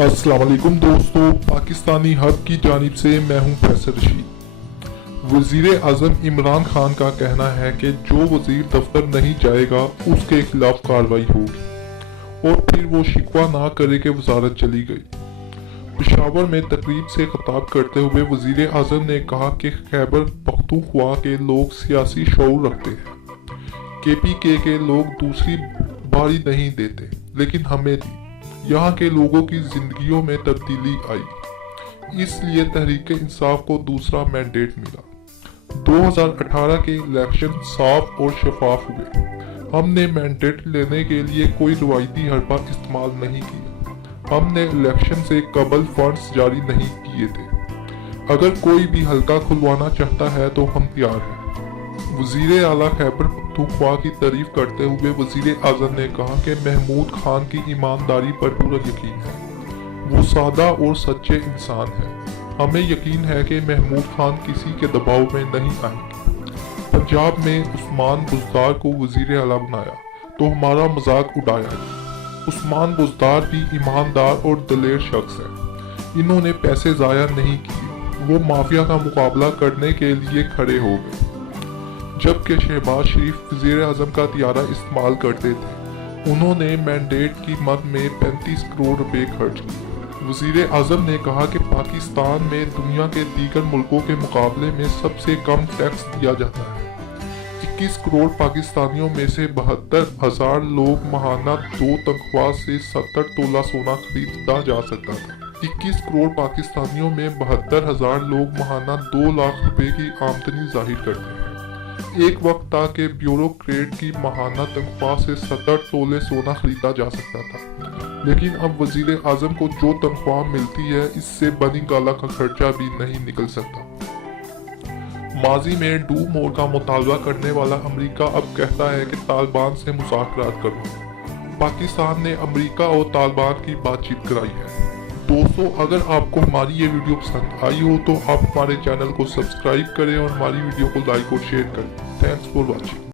अस्सलाम वालेकुम दोस्तों, पाकिस्तानी हब की जानिब से मैं हूं फैसल रशीद। वजीर आज़म इमरान खान का कहना है कि जो वजीर दफ्तर नहीं जाएगा उसके खिलाफ कार्रवाई होगी और फिर वो शिकवा ना करे कि वजारत चली गई। पेशावर में तकरीब से खिताब करते हुए वजीर आज़म ने कहा कि खैबर पख्तूनख्वा के लोग सियासी शऊर रखते हैं। KPK के लोग दूसरी बारी नहीं देते, लेकिन हमें दी। यहाँ के लोगों की जिंदगियों में तब्दीली आई, इसलिए तहरीक इंसाफ को दूसरा मैंडेट मिला। 2018 के इलेक्शन साफ और शफाफ हुए। हमने मैंडेट लेने के लिए कोई रवायती हरबा इस्तेमाल नहीं किया। हमने इलेक्शन से कबल फंड्स जारी नहीं किए थे। अगर कोई भी हल्का खुलवाना चाहता है तो हम तैयार हैं। वजीर आला खैबर पख्तूनख्वा की तारीफ करते हुए वजीर आज़म ने कहा कि महमूद खान की ईमानदारी पर पूरा यकीन है। वो सादा और सच्चे इंसान हैं। हमें यकीन है कि महमूद खान किसी के दबाव में नहीं आएंगे। पंजाब में उस्मान बुज़दार को वजीर आला बनाया तो हमारा मजाक उड़ाया। उस्मान बुज़दार भी ईमानदार और दलेर शख्स है। इन्होंने पैसे ज़ाया नहीं किए, वो माफिया का मुकाबला करने के लिए खड़े हो गए। जबकि शहबाज शरीफ वज़ीर आज़म का तियारा इस्तेमाल करते थे, उन्होंने मैंडेट की मद में 35 करोड़ रुपए खर्च किए। वज़ीर आज़म ने कहा कि पाकिस्तान में दुनिया के दीगर मुल्कों के मुकाबले में सबसे कम टैक्स दिया जाता है। 21 करोड़ पाकिस्तानियों में से 72,000 लोग महाना 2 तनख्वाह से 70 तोला सोना खरीदा जा सकता था। 21 करोड़ पाकिस्तानियों में 72,000 लोग महाना 2 लाख रुपए की आमदनी जाहिर करते हैं। एक वक्त था कि ब्यूरोक्रेट की माहाना तनख्वाह से 70 तोले सोना खरीदा जा सकता था, लेकिन अब वजीर आज़म को जो तनख्वाह मिलती है इससे बनी गाला का खर्चा भी नहीं निकल सकता। माजी में डू मोर का मुतालबा करने वाला अमेरिका अब कहता है कि तालिबान से मुज़ाकरात करो। पाकिस्तान ने अमेरिका और तालिबान की बातचीत कराई है। दोस्तों, अगर आपको हमारी ये वीडियो पसंद आई हो तो आप हमारे चैनल को सब्सक्राइब करें और हमारी वीडियो को लाइक और शेयर करें। Thanks for watching.